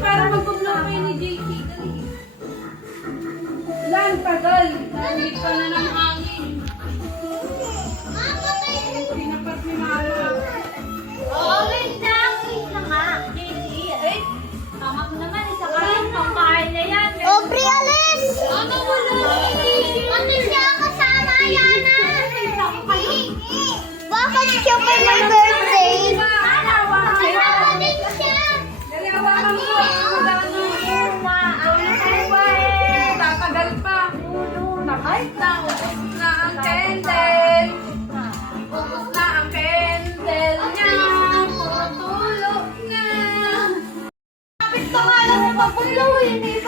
para mag-vlog kayo ni JC. Lan, tagal. Nandito ka na ng hangin. Pinapat ni Mama. Oo, wait lang. Wait lang nga. JC, ay. Tama mo naman. Isa ka lang. Pangkain na yan. Aubrey, alis! Ano mo lang? Ano siya kasama, Yana? Bakit siya pa may birthday? Kasama din siya. Dali, hawakan mo. Tatagal pa. Ay, naubos na ang candle. Ubos na ang candle niya. Puro tulog na. Kapit ka nga lang sa pagpulo, hindi